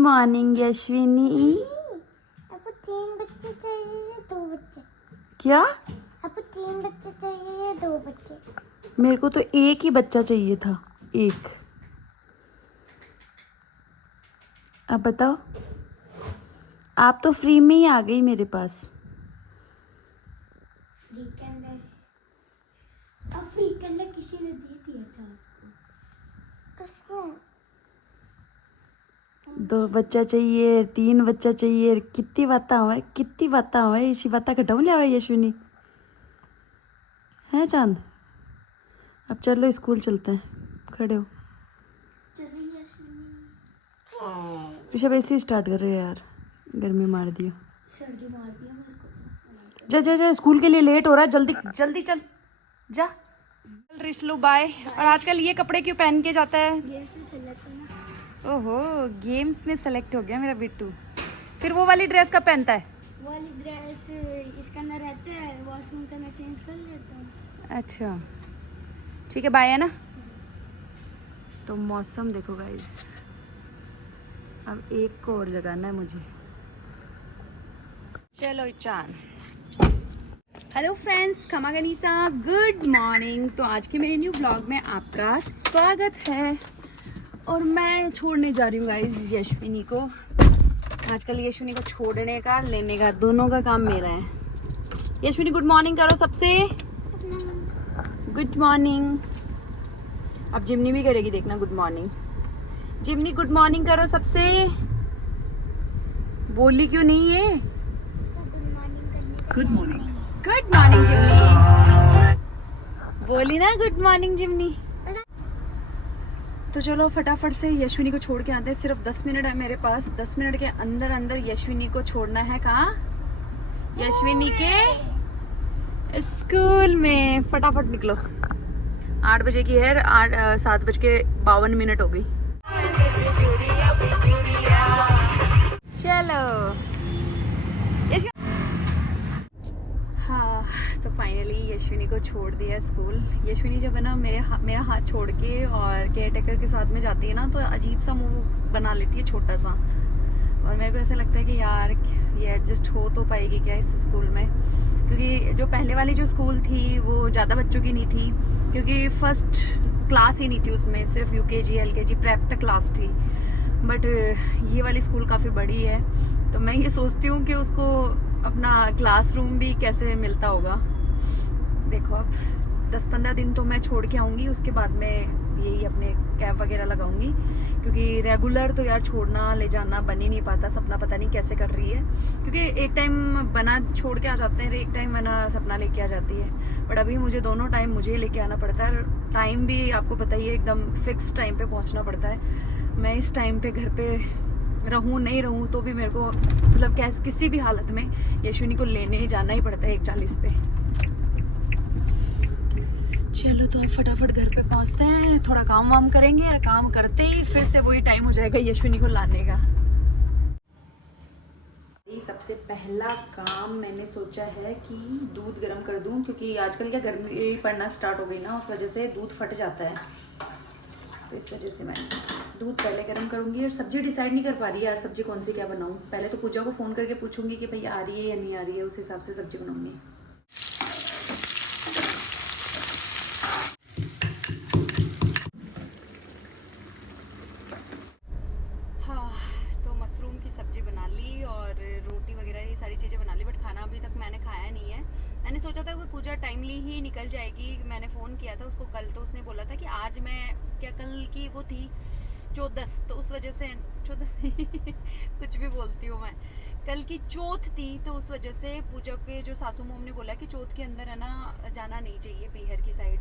Morning Yashwini. आपको 3 बच्चे चाहिए या 2 बच्चे? क्या? आपको 3 बच्चे चाहिए या 2 बच्चे? मेरे को तो एक ही बच्चा चाहिए था, एक। अब बताओ, आप तो फ्री में ही आ गई मेरे पास। फ्री के अंदर अब फ्री के अंदर किसी ने दे दिया था आपको। किसने? 2 बच्चा चाहिए, 3 बच्चा चाहिए, कितनी बातें हुए, कितनी बातें हुए, इसी बातें कटाऊ लिया यशविनी है चांद। अब चलो स्कूल चलते हैं, खड़े हो। ऋषभ ऐसे ही स्टार्ट कर रहे हो यार, गर्मी मार दियो, सर्दी मार दिया मेरे को। जा जा जा, स्कूल के लिए लेट हो रहा है, जल्दी जल्दी चल जा। रिशलू बाय। और आजकल ये कपड़े क्यों पहन के जाता है? गेम्स में सेलेक्ट करना। ओहो, गेम्स में सेलेक्ट हो गया मेरा बिट्टू। फिर वो वाली ड्रेस कब पहनता है? वो वाली ड्रेस इसका अंदर रहता है, वॉशरूम का अंदर चेंज कर लेता हूँ। अच्छा ठीक है, बाय है ना। तो मौसम देखो गाइस, अब एक को और जगाना है मुझे। चलो चांद। हेलो फ्रेंड्स, खमा गनीसा, गुड मॉर्निंग। तो आज के मेरे न्यू ब्लॉग में आपका स्वागत है। और मैं छोड़ने जा रही हूँ गाइस यशविनी को। आजकल यशविनी को छोड़ने का, लेने का, दोनों का काम मेरा है। यशविनी गुड मॉर्निंग करो सबसे। Good morning. अब जिमनी भी करेगी, देखना गुड मॉर्निंग। जिमनी गुड मॉर्निंग करो सबसे। बोली क्यों नहीं है? Good morning. गुड मॉर्निंग जिमनी, बोली ना गुड मॉर्निंग जिमनी। तो चलो फटाफट से यशविनी को छोड़ के आते हैं। सिर्फ 10 मिनट है मेरे पास। 10 मिनट के अंदर अंदर यशविनी को छोड़ना है। कहाँ? यशविनी के स्कूल में। फटाफट निकलो। 8 बजे की है, 7:52 हो गई। चलो हाँ, तो फाइनली यशविनी को छोड़ दिया स्कूल। यशविनी जब है ना मेरा हाथ छोड़ के और केयर टेकर के साथ में जाती है ना, तो अजीब सा मुंह बना लेती है, छोटा सा। और मेरे को ऐसा लगता है कि यार ये एडजस्ट हो तो पाएगी क्या इस स्कूल में, क्योंकि जो पहले वाली जो स्कूल थी वो ज़्यादा बच्चों की नहीं थी, क्योंकि फर्स्ट क्लास ही नहीं थी उसमें, सिर्फ UKG LKG प्रेप तक क्लास थी। बट ये वाली स्कूल काफ़ी बड़ी है, तो मैं ये सोचती हूँ कि उसको अपना क्लासरूम भी कैसे मिलता होगा। देखो अब 10-15 दिन तो मैं छोड़ के आऊँगी, उसके बाद में यही अपने कैब वगैरह लगाऊंगी, क्योंकि रेगुलर तो यार छोड़ना ले जाना बन ही नहीं पाता। सपना पता नहीं कैसे कर रही है, क्योंकि एक टाइम बना छोड़ के आ जाते हैं, एक टाइम बना सपना लेके आ जाती है। बट अभी मुझे दोनों टाइम मुझे लेके आना पड़ता है। टाइम भी आपको पता ही है, एकदम फिक्स टाइम पे पहुंचना पड़ता है। मैं इस टाइम पे घर पे रहूं नहीं रहूं तो भी मेरे को मतलब किसी भी हालत में यशविनी को लेने जाना ही पड़ता है 1:40 पे। चलो तो अब फटाफट घर पे पहुंचते हैं, थोड़ा काम वाम करेंगे, और काम करते ही फिर से वही टाइम हो जाएगा यशविनी को लाने का। सबसे पहला काम मैंने सोचा है कि दूध गर्म कर दूं, क्योंकि आजकल क्या गर्मी पड़ना स्टार्ट हो गई ना, उस वजह से दूध फट जाता है। तो इस वजह से मैं दूध पहले गर्म करूंगी। और सब्जी डिसाइड नहीं कर पा रही है यार, सब्जी कौन सी क्या बनाऊं। पहले तो पूजा को फ़ोन करके पूछूंगी कि भाई आ रही है या नहीं आ रही है, उस हिसाब से सब्जी बनाऊंगी। हाँ, तो मशरूम की सब्जी बना ली और रोटी वगैरह ये सारी चीज़ें बना ली, बट खाना अभी तक मैंने खाया नहीं है। मैंने सोचा था वो पूजा टाइमली ही निकल जाएगी। मैंने फ़ोन किया था उसको कल, तो उसने बोला था कि आज मैं क्या, कल की वो थी 14, तो उस वजह से 14 कुछ भी बोलती हूँ मैं, कल की चौथ थी, तो उस वजह से पूजा के जो सासू मोम ने बोला कि चौथ के अंदर है ना जाना नहीं चाहिए पीहर की साइड।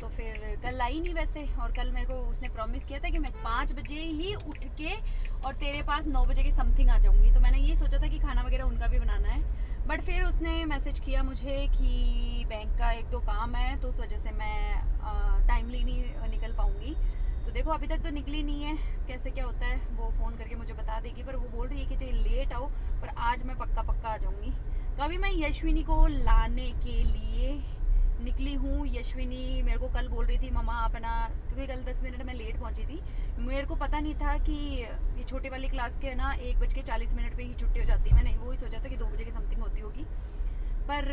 तो फिर कल आई नहीं वैसे, और कल मेरे को उसने प्रॉमिस किया था कि मैं 5 बजे ही उठ के और तेरे पास 9 बजे के समथिंग आ जाऊंगी। तो मैंने ये सोचा था कि खाना वगैरह उनका भी बनाना है, बट फिर उसने मैसेज किया मुझे कि बैंक का 1-2 काम है, तो उस वजह से मैं टाइमली नहीं निकल पाऊंगी। तो देखो अभी तक तो निकली नहीं है, कैसे क्या होता है वो फ़ोन करके मुझे बता देगी। पर वो बोल रही है कि चाहे लेट आओ, पर आज मैं पक्का आ जाऊंगी। तो अभी मैं यशविनी को लाने के लिए निकली हूँ। यशविनी मेरे को कल बोल रही थी मम्मा आप है ना, क्योंकि कल 10 मिनट में लेट पहुंची थी, मेरे को पता नहीं था कि ये छोटी वाली क्लास के ना 1:40 पे ही छुट्टी हो जाती है। मैंने वही सोचा था कि 2 बजे की समथिंग होती होगी, पर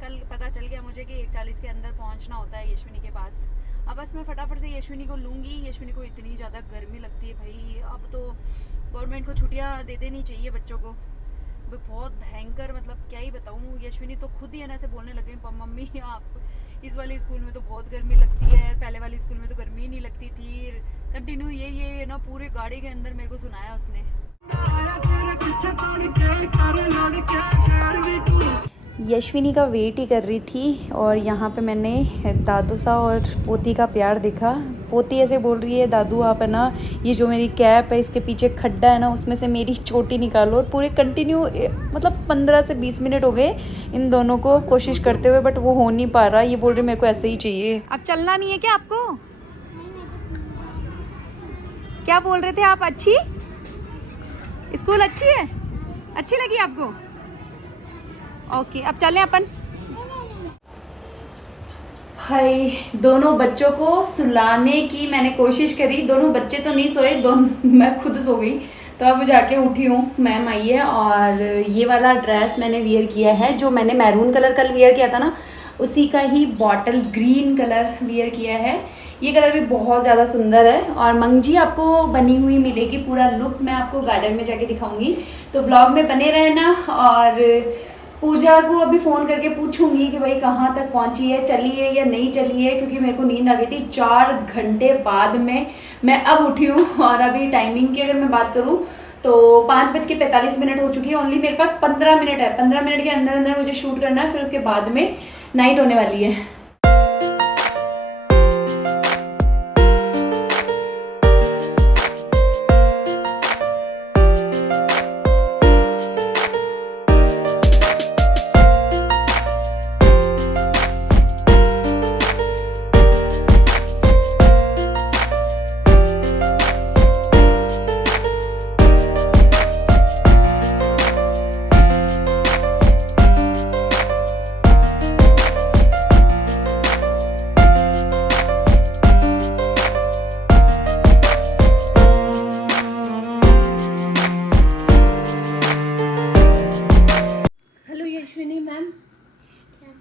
कल पता चल गया मुझे कि 1:40 के अंदर पहुंचना होता है यशविनी के पास। अब बस मैं फटाफट से यशविनी को लूँगी। यशविनी को इतनी ज़्यादा गर्मी लगती है भाई, अब तो गवर्नमेंट को छुट्टियाँ दे देनी चाहिए बच्चों को। बहुत भयंकर, मतलब क्या ही बताऊँ। यशविनी तो खुद ही है ना ऐसे बोलने लगे, मम्मी आप इस वाले स्कूल में तो बहुत गर्मी लगती है, पहले वाले स्कूल में तो गर्मी ही नहीं लगती थी। कंटिन्यू ये ना पूरे गाड़ी के अंदर मेरे को सुनाया उसने। यशविनी का वेट ही कर रही थी और यहाँ पे मैंने दादू सा और पोती का प्यार देखा। पोती ऐसे बोल रही है, दादू आप है ना ये जो मेरी कैप है इसके पीछे खड्डा है ना उसमें से मेरी चोटी निकालो। और पूरे कंटिन्यू मतलब 15 से 20 मिनट हो गए इन दोनों को कोशिश करते हुए, बट वो हो नहीं पा रहा। ये बोल रही मेरे को ऐसे ही चाहिए। अब चलना नहीं है क्या आपको? क्या बोल रहे थे आप? अच्छी स्कूल अच्छी है, अच्छी लगी आपको? ओके अब चलें अपन। हाय, दोनों बच्चों को सुलाने की मैंने कोशिश करी, दोनों बच्चे तो नहीं सोए, मैं खुद सो गई। तो अब जाके उठी हूँ, मैम आई है और ये वाला ड्रेस मैंने वियर किया है जो मैंने मैरून कलर कल वियर किया था ना, उसी का ही बॉटल ग्रीन कलर वियर किया है। ये कलर भी बहुत ज़्यादा सुंदर है और मंगजी आपको बनी हुई मिलेगी। पूरा लुक मैं आपको गार्डन में जाके दिखाऊंगी, तो व्लॉग में बने रहना। और पूजा को अभी फ़ोन करके पूछूंगी कि भाई कहाँ तक पहुँची है, चली है या नहीं चली है, क्योंकि मेरे को नींद आ गई थी 4 घंटे बाद में मैं अब उठी हूँ। और अभी टाइमिंग की अगर मैं बात करूँ तो 5:45 हो चुकी है। ओनली मेरे पास 15 मिनट है, 15 मिनट के अंदर अंदर मुझे शूट करना है, फिर उसके बाद में नाइट होने वाली है।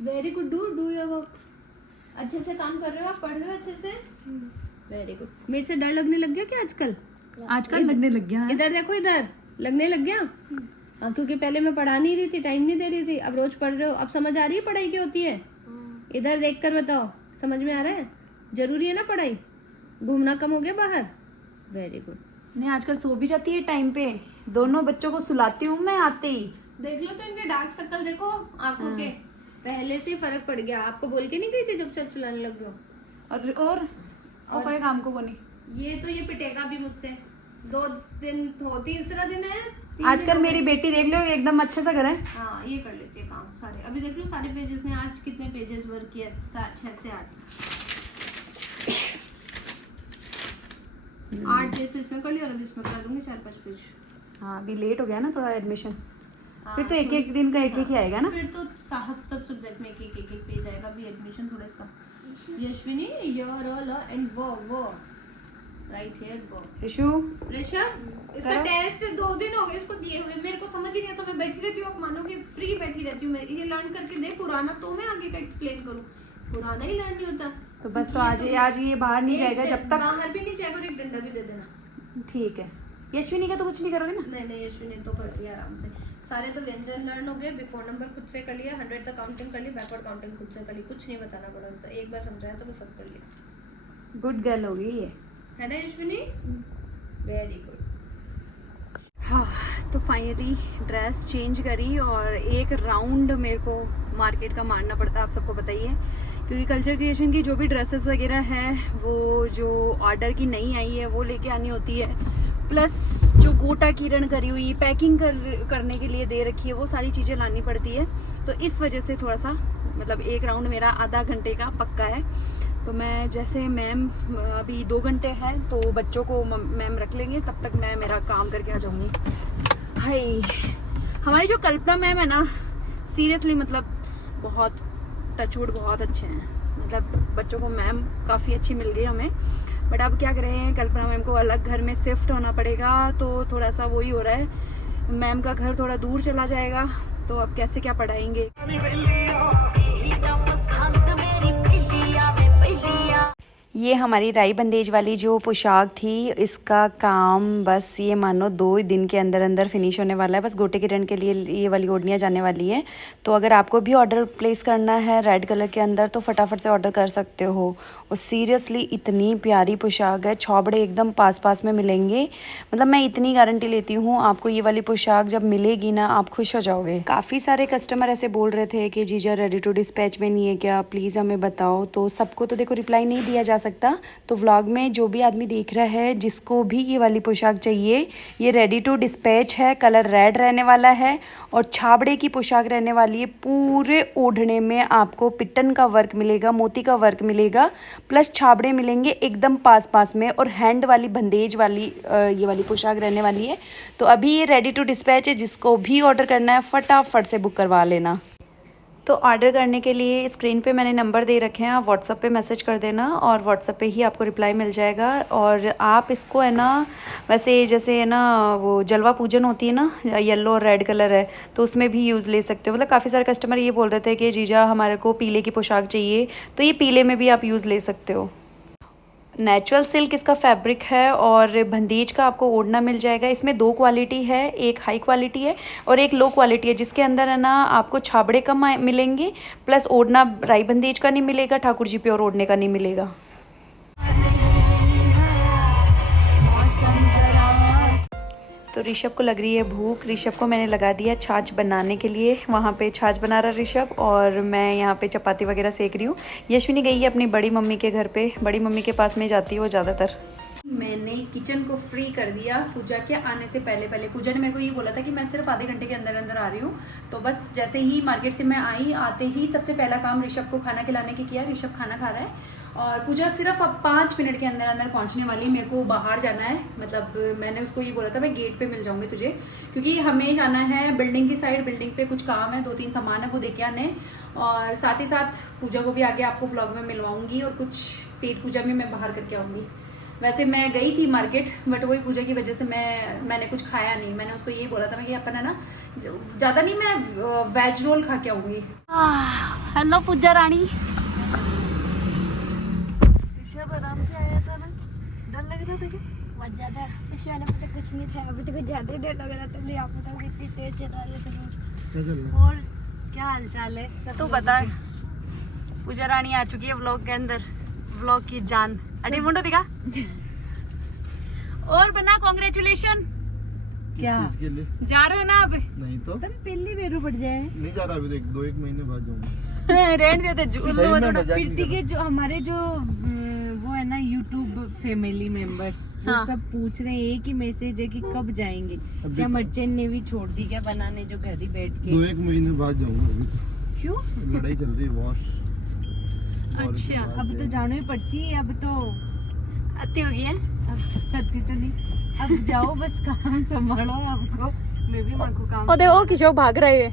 Very good, do your work. अच्छे से काम कर रहे हो आप, पढ़ रहे हो अच्छे से, वेरी गुड। मेरे से डर लगने लग गया क्या आजकल? आजकल लगने लग गया है। इधर देखो, इधर लगने लग गया। हाँ, क्योंकि पहले मैं पढ़ा नहीं रही थी, टाइम नहीं दे रही थी, अब रोज पढ़ रहे हो। अब समझ आ रही है पढ़ाई क्या होती है? इधर देख कर बताओ, समझ में आ रहा है? जरूरी है ना पढ़ाई? घूमना कम हो गया बाहर, वेरी गुड। नहीं आजकल सो भी जाती है टाइम पे, दोनों बच्चों को सुलाती हूँ मैं आते ही। देख लो तो इनके डार्क सर्कल देखो आंखों के, पहले से ही फर्क पड़ गया। आपको बोल के नहीं गई थी जब से सुलाने लग गए? और कोई काम को बोनी। ये पिटेगा भी मुझसे। 2 दिन हो, तीसरा दिन है। आजकल मेरी बेटी देख लो एकदम अच्छे से करे। हाँ, ये कर लेती है काम सारे। अभी देख लो सारे पेजेस में आज कितने पेजेस वर्क किया? 6 से 8 जैसे इसमें कर लिया और अभी इसमें करा दूंगी 4-5 पेज। हाँ अभी लेट हो गया ना थोड़ा एडमिशन, फिर तो एक दिन का एक ही आएगा ना। फिर तो साहब सब सब्जेक्ट में एक पेज आएगा। अभी एडमिशन थोड़ा इसका। यशविनी योर ऑल एंड वो राइट हियर वो। ऋषभ इसका टेस्ट 2 दिन हो गए इसको दिए हुए, मेरे को समझ ही नहीं आता। मैं बैठी रहती हूँ, आप मानोगे फ्री बैठी रहती हूँ मैं। ये लर्न करके दे पुराना, तो मैं आगे का एक्सप्लेन करूँ। पुराना ही लर्न नहीं होता तो बस। तो आज ये बाहर नहीं जाएगा जब तक। बाहर भी नहीं जाएगा और एक डंडा भी दे देना। ठीक है। यशविनी का तो कुछ नहीं करोगे ना? नहीं यशविनी तो कर लिया आराम से। सारे तो व्यंजन लर्न हो गए, बिफोर नंबर खुद से कर लिया, 100 तक काउंटिंग कर ली, बैकवर्ड काउंटिंग खुद से कर ली। कुछ नहीं बताना पड़ा, एक बार समझाया तो मैं सब कर लिया। गुड गर्ल हो गई ये, है ना यशविनी? Very good. हाँ तो फाइनली ड्रेस चेंज करी और एक राउंड मेरे को मार्केट का मारना पड़ता है, आप सबको बताइए, क्योंकि कल्चर क्रिएशन की जो भी ड्रेसेस वगैरह है वो जो ऑर्डर की नहीं आई है वो लेके आनी होती है, प्लस जो गोटा किरण करी हुई पैकिंग करने के लिए दे रखी है वो सारी चीज़ें लानी पड़ती है। तो इस वजह से थोड़ा सा मतलब एक राउंड मेरा आधा घंटे का पक्का है। तो मैं जैसे मैम अभी 2 घंटे हैं तो बच्चों को मैम रख लेंगे, तब तक मैं मेरा काम करके आ जाऊँगी। हाय, हमारी जो कल्पना मैम है ना, सीरियसली मतलब बहुत टचवुड बहुत अच्छे हैं। मतलब बच्चों को मैम काफ़ी अच्छी मिल गई हमें। बट अब क्या करें, कल्पना मैम को अलग घर में शिफ्ट होना पड़ेगा, तो थोड़ा सा वही हो रहा है। मैम का घर थोड़ा दूर चला जाएगा, तो अब कैसे क्या पढ़ाएंगे। ये हमारी राई बंदेज वाली जो पोशाक थी, इसका काम बस ये मानो 2 दिन के अंदर अंदर फिनिश होने वाला है। बस गोटे किरण के लिए ये वाली ओढ़नियाँ जाने वाली है। तो अगर आपको भी ऑर्डर प्लेस करना है रेड कलर के अंदर तो फटाफट से ऑर्डर कर सकते हो। और सीरियसली इतनी प्यारी पोशाक है, छौबड़े एकदम पास पास में मिलेंगे। मतलब मैं इतनी गारंटी लेती हूँ, आपको ये वाली पोशाक जब मिलेगी ना आप खुश हो जाओगे। काफ़ी सारे कस्टमर ऐसे बोल रहे थे कि जीजा रेडी टू डिस्पैच में नहीं है क्या, प्लीज़ हमें बताओ। तो सबको तो देखो रिप्लाई नहीं दिया जा सकता। तो व्लॉग में जो भी आदमी देख रहा है, जिसको भी ये वाली पोशाक चाहिए, ये रेडी टू डिस्पैच है। कलर रेड रहने वाला है और छाबड़े की पोशाक रहने वाली है। पूरे ओढ़ने में आपको पिटन का वर्क मिलेगा, मोती का वर्क मिलेगा, प्लस छाबड़े मिलेंगे एकदम पास पास में। और हैंड वाली बंदेज वाली ये वाली पोशाक रहने वाली है। तो अभी ये रेडी टू डिस्पैच है, जिसको भी ऑर्डर करना है फटाफट से बुक करवा लेना। तो ऑर्डर करने के लिए स्क्रीन पे मैंने नंबर दे रखे हैं, आप व्हाट्सअप पे मैसेज कर देना और व्हाट्सअप पे ही आपको रिप्लाई मिल जाएगा। और आप इसको है ना, वैसे जैसे है ना वो जलवा पूजन होती है ना, येलो और रेड कलर है, तो उसमें भी यूज़ ले सकते हो। मतलब काफ़ी सारे कस्टमर ये बोल रहे थे कि जीजा हमारे को पीले की पोशाक चाहिए, तो ये पीले में भी आप यूज़ ले सकते हो। नेचुरल सिल्क इसका फैब्रिक है और बंदेज का आपको ओढ़ना मिल जाएगा। इसमें 2 क्वालिटी है, एक हाई क्वालिटी है और एक लो क्वालिटी है, जिसके अंदर है ना आपको छाबड़े कम मिलेंगे, प्लस ओढ़ना राई बंदेज का नहीं मिलेगा, ठाकुर जी प्योर ओढ़ने का नहीं मिलेगा। तो ऋषभ को लग रही है भूख। ऋषभ को मैंने लगा दिया छाछ बनाने के लिए, वहाँ पे छाछ बना रहा ऋषभ और मैं यहाँ पे चपाती वगैरह सेक रही हूँ। यश्विनी गई है अपनी बड़ी मम्मी के घर पे, बड़ी मम्मी के पास में जाती है वो ज़्यादातर। मैंने किचन को फ्री कर दिया पूजा के आने से पहले। पूजा ने मेरे को ये बोला था कि मैं सिर्फ आधे घंटे के अंदर अंदर आ रही हूँ। तो बस जैसे ही मार्केट से मैं आई, आते ही सबसे पहला काम ऋषभ को खाना खिलाने की किया। ऋषभ खाना खा रहा है और पूजा सिर्फ अब 5 मिनट के अंदर अंदर पहुंचने वाली है। मेरे को बाहर जाना है, मतलब मैंने उसको ये बोला था मैं गेट पे मिल जाऊंगी तुझे, क्योंकि हमें जाना है बिल्डिंग की साइड। बिल्डिंग पे कुछ काम है, 2-3 सामान है वो देके आने, और साथ ही साथ पूजा को भी आगे आपको व्लॉग में मिलवाऊंगी और कुछ पेट पूजा भी मैं बाहर करके आऊंगी। वैसे मैं गई थी मार्केट, बट वही पूजा की वजह से मैंने कुछ खाया नहीं। मैंने उसको यही बोला था मैं कि अपन है ना ज़्यादा नहीं, मैं वेज रोल खा के आऊंगी। हेलो पूजा रानी। आराम से आया था ना, डर लग रहा था क्या? बहुत ज्यादा। इस वाले में तो कुछ नहीं था, अभी तो कुछ ज्यादा ही डर लग रहा था। आप बताओ कितनी तेज चला रहे थे। और क्या हालचाल है तू बता। पूजा रानी आ चुकी है व्लॉग के अंदर, व्लॉग की जान। अरे मुंडो दिखा और बना कांग्रेचुलेशन। क्या जा रहे हो ना अब? नहीं तो तुम पहली बेरू पड़ जाए। नहीं जा रहा अभी, 2-1 महीने बाद जाऊंगा। रेंट देते प्रीति के जो हमारे जो वो है ना यूट्यूब फैमिली मेंबर्स, वो हाँ। सब पूछ रहे हैं, एक ही मैसेज है कि कब जाएंगे। क्या मर्चेंट ने भी छोड़ दी क्या बनाने, जो घर ही बैठ के? 2-1 महीने बाद जाऊंगा अभी तो। क्यों? लड़ाई चल रही है वॉर। अच्छा, अब तो जाना ही पड़सी, अब तो अति हो गई है। अब अति तो नहीं, अब जाओ बस काम संभालो आपको। मैं भी मेरे को काम। ओ देखो किशोर भाग रहे हैं।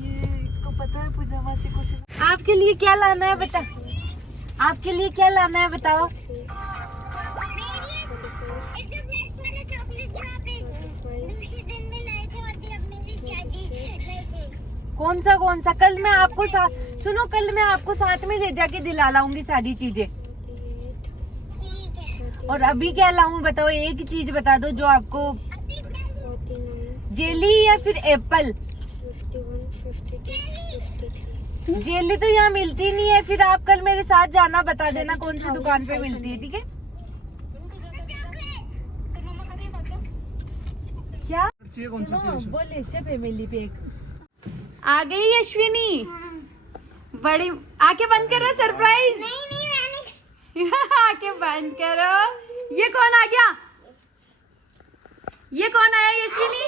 ये इसको पता है पूजा मासी कुछ। आपके लिए क्या लाना है बता, आपके लिए क्या लाना है बताओ। कौन सा? कल मैं आपको सुनो, कल मैं आपको साथ में ले जाके दिला लाऊंगी सारी चीजें। और अभी क्या लाऊं बताओ, एक चीज बता दो जो आपको। जेली या फिर एप्पल? जेली तो यहाँ मिलती नहीं है, फिर आप कल मेरे साथ जाना, बता देना कौन सी दुकान पे मिलती है, ठीक है? क्या बोले फैमिली पे आ गई अश्विनी बड़ी। आके बंद करो, सरप्राइज। नहीं मैंने आके बंद करो। ये कौन आ गया? ये कौन आया अश्विनी?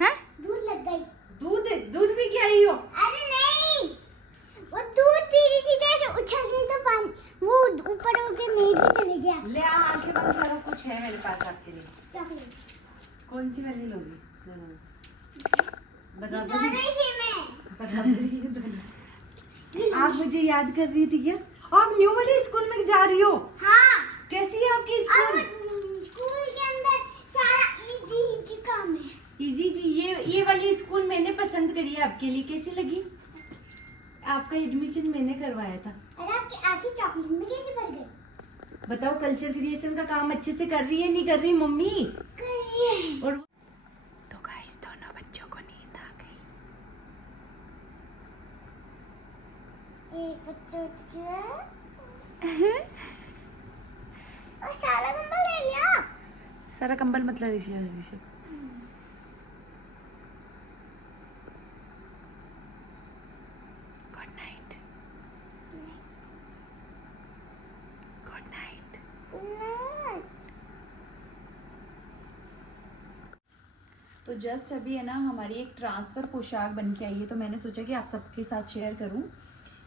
है? दूध लग गई। दूध भी क्या रही हो? अरे नहीं, वो दूध पी रही थी, जैसे उछल गई तो पानी वो ऊपर होके मेज पे चले गया। ले आ, आंखें बंद करो, कुछ है मेरे पास आपके लिए। चॉकलेट कौन सी वाली लोगी? दोनों ही सेम है। आप मुझे याद कर रही थी क्या? आप न्यू वाले स्कूल में जा रही हो? हाँ। कैसी है आपकी अब स्कूल? स्कूल के अंदर सारा इजी काम है। जी जी, ये वाली स्कूल मैंने पसंद करी है आपके लिए। कैसी लगी? आपका एडमिशन मैंने करवाया था। अरे आपकी आंखें चॉकलेट में कैसे भर गई? बताओ, कल्चर क्रिएशन का काम अच्छे से कर रही है नहीं कर रही मम्मी? कर रही है। और तो गाइस, दोनों बच्चों को नींद आ गई। एक बच्चा उठ गया और सारा कंबल ले लिया। सारा कंबल मतलब Rishi. Good night. Good night. तो जस्ट अभी है ना हमारी एक ट्रांसफर पोशाक बन के आई है, तो मैंने सोचा कि आप सबके साथ शेयर करूं।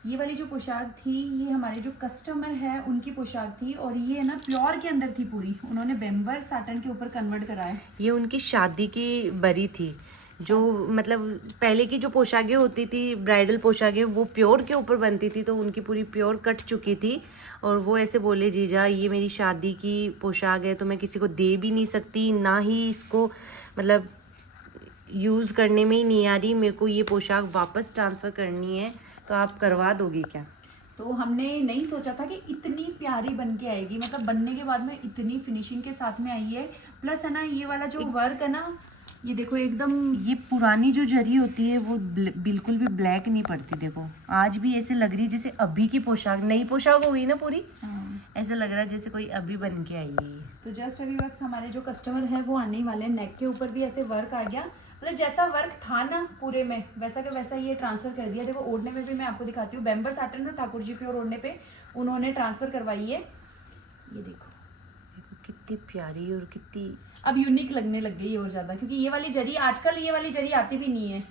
ये वाली जो पोशाक थी, ये हमारे जो कस्टमर है उनकी पोशाक थी, और ये है ना प्योर के अंदर थी पूरी। उन्होंने बेम्बर साटन के ऊपर कन्वर्ट करा है। ये उनकी शादी की बरी थी। जो मतलब पहले की जो पोशाकें होती थी, ब्राइडल पोशाकें, वो प्योर के ऊपर बनती थी, तो उनकी पूरी प्योर कट चुकी थी। और वो ऐसे बोले, जीजा ये मेरी शादी की पोशाक है, तो मैं किसी को दे भी नहीं सकती, ना ही इसको मतलब यूज़ करने में ही नहीं आ रही। मेरे को ये पोशाक वापस ट्रांसफ़र करनी है, तो आप करवा दोगे क्या? तो हमने नहीं सोचा था कि इतनी प्यारी बन के आएगी, मतलब बनने के बाद में इतनी फिनिशिंग के साथ में आई है। प्लस है ना ये वाला जो वर्क है ना, ये देखो एकदम, ये पुरानी जो जरी होती है वो बिल्कुल भी ब्लैक नहीं पड़ती। देखो आज भी ऐसे लग रही है जैसे अभी की पोशाक, नई पोशाक हो गई ना पूरी। ऐसा लग रहा है जैसे कोई अभी बन के आई है। तो जस्ट अभी बस हमारे जो कस्टमर है वो आने ही वाले हैं। नेक के ऊपर भी ऐसे वर्क आ गया, मतलब जैसा वर्क था ना पूरे में, वैसा के वैसा ये ट्रांसफर कर दिया। देखो ओढ़ने में भी मैं आपको दिखाती हूँ, बेम्बर साटन में ठाकुर जी प्योर ओढ़ने पे उन्होंने ट्रांसफर करवाई है। ये देखो कितनी प्यारी और कितनी अब यूनिक लगने लग गई और ज्यादा, क्योंकि ये वाली जरी आजकल ये वाली जरी आती भी नहीं है।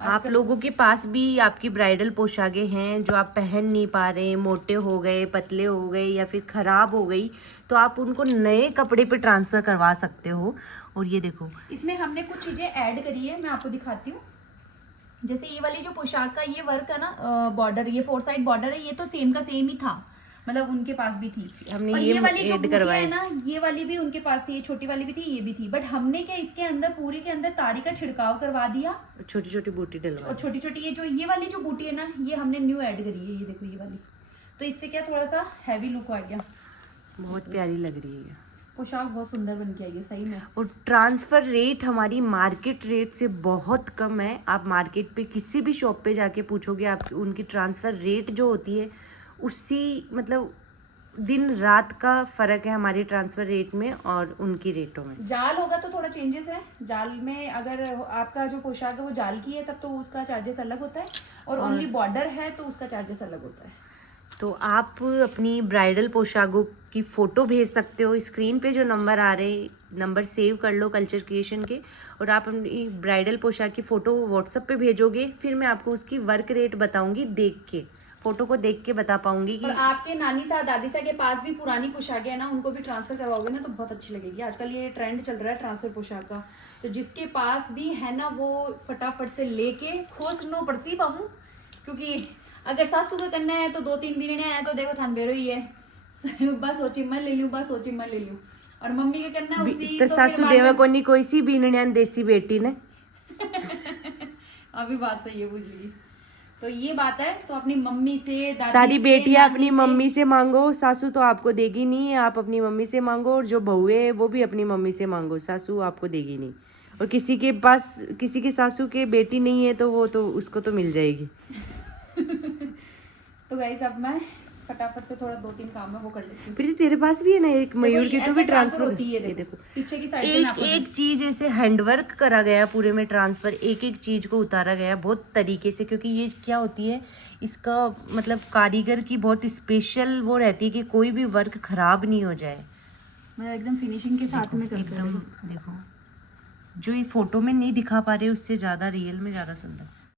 आप लोगों के पास भी आपकी ब्राइडल पोशाकें हैं जो आप पहन नहीं पा रहे, मोटे हो गए, पतले हो गए, या फिर खराब हो गई, तो आप उनको नए कपड़े पे ट्रांसफर करवा सकते हो। और ये देखो इसमें हमने कुछ चीजें ऐड करी है, मैं आपको दिखाती हूँ। जैसे ये वाली जो पोशाक का ये वर्क है ना, बॉर्डर, ये 4 साइड बॉर्डर है, ये तो सेम का सेम ही था, मतलब उनके पास भी थी। हमने और ये वाली जो ऐड बूटियां करवाई है ना, ये वाली भी उनके पास थी, ये छोटी वाली भी थी, ये भी थी। बट हमने क्या इसके अंदर पूरी के अंदर तारी का छिड़काव करवा दिया, छोटी छोटी बूटी डलवा और छोटी छोटी ये वाली जो बूटी है ना, ये हमने न्यू ऐड करी है। ये देखो ये वाली, तो इससे क्या थोड़ा सा हैवी लुक आ गया। बहुत प्यारी लग रही है। पोशाक बहुत सुंदर बन के आई है सही में। और ट्रांसफ़र रेट हमारी मार्केट रेट से बहुत कम है। आप मार्केट पे किसी भी शॉप पे जाके पूछोगे, आप उनकी ट्रांसफ़र रेट जो होती है उसी मतलब दिन रात का फ़र्क है हमारी ट्रांसफ़र रेट में और उनकी रेटों में। जाल होगा तो थोड़ा चेंजेस है। जाल में अगर आपका जो पोशाक है वो जाल की है तब तो उसका चार्जेस अलग होता है, और ओनली बॉर्डर है तो उसका चार्जेस अलग होता है। तो आप अपनी ब्राइडल पोशाकों की फ़ोटो भेज सकते हो। स्क्रीन पे जो नंबर आ रहे हैं, नंबर सेव कर लो कल्चर क्रिएशन के, और आप अपनी ब्राइडल पोशाक की फ़ोटो व्हाट्सएप पे भेजोगे, फिर मैं आपको उसकी वर्क रेट बताऊंगी, देख के फ़ोटो को देख के बता पाऊंगी कि और आपके नानी सा दादी सा के पास भी पुरानी पोशाकें है ना, उनको भी ट्रांसफर करवाओगे ना तो बहुत अच्छी लगेगी। आजकल ये ट्रेंड चल रहा है ट्रांसफर पोशाक का, तो जिसके पास भी है ना वो फटाफट से लेके खोस नो पड़सी पाऊँ, क्योंकि अगर सासू का करना है तो 2-3 बीरने हैं तो देखो थान बेरो ही है बस सोची मैं ले लूँ, बस सोची मैं ले लूँ। और मम्मी का करना उसी तो सासू देवा को नहीं कोई सी बीनण्यान देसी बेटी ने अभी बात सही है बुझली। तो ये बात है, तो अपनी मम्मी से, दादी सारी से, बेटियां नानी अपनी से- मम्मी से मांगो। सासू तो आपको देगी नहीं, आप अपनी मम्मी से मांगो, और जो बहुएं हैं वो भी अपनी मम्मी से मांगो, सासू आपको देगी नहीं। और किसी के पास किसी के सासू के बेटी नहीं है तो वो तो उसको तो मिल जाएगी। तो गाइस अब मैं फटाफट से थोड़ा 2-3 काम है वो कर लेती हूँ। प्रीति तेरे पास भी है ना एक मयूर की, ऐसे तो भी ट्रांसफर ट्रांसफर होती है, ये देखो देखो पीछे की साइड पे मैं एक आपको एक चीज ऐसे हैंडवर्क करा गया पूरे में ट्रांसफर, एक एक चीज को उतारा गया बहुत तरीके से, क्योंकि ये क्या होती है, इसका मतलब कारीगर की बहुत स्पेशल वो रहती है कि कोई भी वर्क खराब नहीं हो जाए। मैं एकदम फिनिशिंग के साथ में करती एकदम हूँ। देखो जो ये फोटो में नहीं दिखा पा रहे उससे ज्यादा रियल में ज्यादा सुंदर।